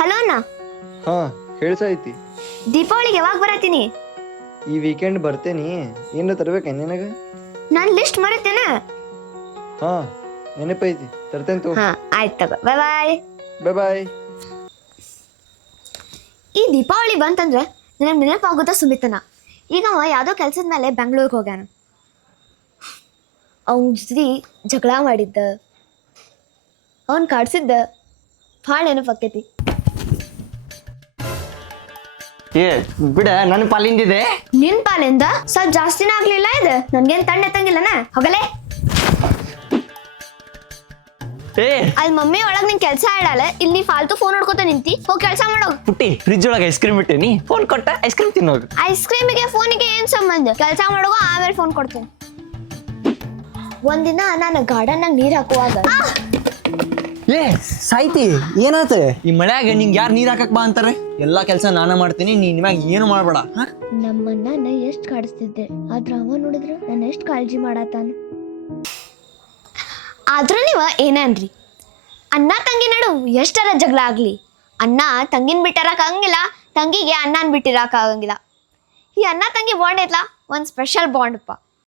Hello ಅಣ್ಣ. ಹಾ ಕೇಳ್ಸೈತಿ. ದೀಪಾವಳಿಗೆ ಯಾವಾಗ ಬರತ್ತೀನಿ? ಈ ವೀಕೆಂಡ್ ಬರ್ತೇನಿ. ಏನು ತರ್ಬೇಕ ನಿನಗ? ನಾನು ಲಿಸ್ಟ್ ಮರೆತೇನೆ. ಹಾ ನೆನಪೈತಿ, ತರ್ತೇನೆ ತಗೋ. ಹಾ ಆಯ್ತು ತಗೋ, ಬಾಯ್ ಬಾಯ್. ಬಾಯ್ ಬಾಯ್. ಈ ದೀಪಾವಳಿ ಬಂತಂದ್ರೆ ನನಗೆ ನೆನಪಾಗುತ್ತಾ ಸುಮಿತನ. ಈಗ ಅವ ಯಾವುದೋ ಕೆಲಸದ ಮೇಲೆ ಬೆಂಗಳೂರಿಗೆ ಹೋಗ್ಯಾನ. ಅವನ ಜೊತೆ ಜಗಳ ಮಾಡಿದ್ದ, ಅವನ್ ಕಾಡ್ಸಿದ್ದ ಭಾಳ ನೆನಪಾಕೈತಿ. ಏ ಬಿಡ, ನನ್ನ ಪಾಲಿಂದಿದೆ. ನಿನ್ ಪಾಲಿಂದ ಸ್ವಲ್ಪ ಜಾಸ್ತಿನ ಆಗ್ಲಿಲ್ಲ ಇದು? ನನ್ಗೇನ್ ತಣ್ಣ ಎತ್ತಂಗಿಲ್ಲನ? ಹೋಗಲೇ. ಏ ಅಲ್ಲಿ ಮಮ್ಮಿ ಒಳಗ್ ನಿನ್ ಕೆಲಸ ಹೇಳಲ್ಲ, ಇಲ್ಲಿ ನೀ ಫಾಲ್ತು ಫೋನ್ ನೋಡ್ಕೊತ ನಿಂತಿ. ಹೋಗಿ ಕೆಲಸ ಮಾಡೋಗ್. ಪುಟ್ಟಿ, ಫ್ರಿಜ್ ಒಳಗೆ ಐಸ್ ಕ್ರೀಮ್ ಇಟ್ಟೇನಿ, ಫೋನ್ ಕೊಟ್ಟ ಐಸ್ ಕ್ರೀಮ್ ತಿನ್ನೋದು. ಐಸ್ ಕ್ರೀಮಿಗೆ ಫೋನಿಗೆ ಏನ್ ಸಂಬಂಧ? ಕೆಲಸ ಮಾಡೋಗು, ಆಮೇಲೆ ಫೋನ್ ಕೊಡ್ತೇನೆ. ಒಂದಿನ ನಾನು ಗಾರ್ಡನ್ನಾಗ ನೀರ್ ಹಾಕುವಾಗ ಏ ಸಾಯ್ತಿ, ಏನಾತ? ಈ ಮಳ್ಯಾಗ ನಿಂಗೆ ಯಾರು ನೀರ್ ಹಾಕಕ್ ಬಾ ಅಂತಾರೆ? ಎಲ್ಲಾ ಕೆಲಸ ನಾನ ಮಾಡ್ತೀನಿ, ನೀನ್ ಮ್ಯಾಗ ಏನು ಮಾಡ್ಬೇಡ. ನಮ್ಮನ್ನ ಎಷ್ಟ್ ಕಾಡಿಸ್ತಿದ್ದೆ, ಆದ್ರ ಅವ ನೋಡಿದ್ರ ನಾನು ಎಷ್ಟ್ ಕಾಳಜಿ ಮಾಡತಾನ. ಆದ್ರೂ ನೀವ ಏನನ್ರಿ, ಅಣ್ಣ ತಂಗಿ ನಡು ಎಷ್ಟರ ಜಗಳ ಆಗ್ಲಿ, ಅಣ್ಣ ತಂಗಿನ ಬಿಟ್ಟಿರಕ್ ಆಗಂಗಿಲ್ಲ, ತಂಗಿಗೆ ಅಣ್ಣನ ಬಿಟ್ಟಿರಕ್ ಆಗಂಗಿಲ್ಲ. ಈ ಅಣ್ಣ ತಂಗಿ ಬಾಂಡ್ ಐತ್ಲಾ, ಒಂದ್ ಸ್ಪೆಷಲ್ ಬಾಂಡ್ ಅಪ್ಪ.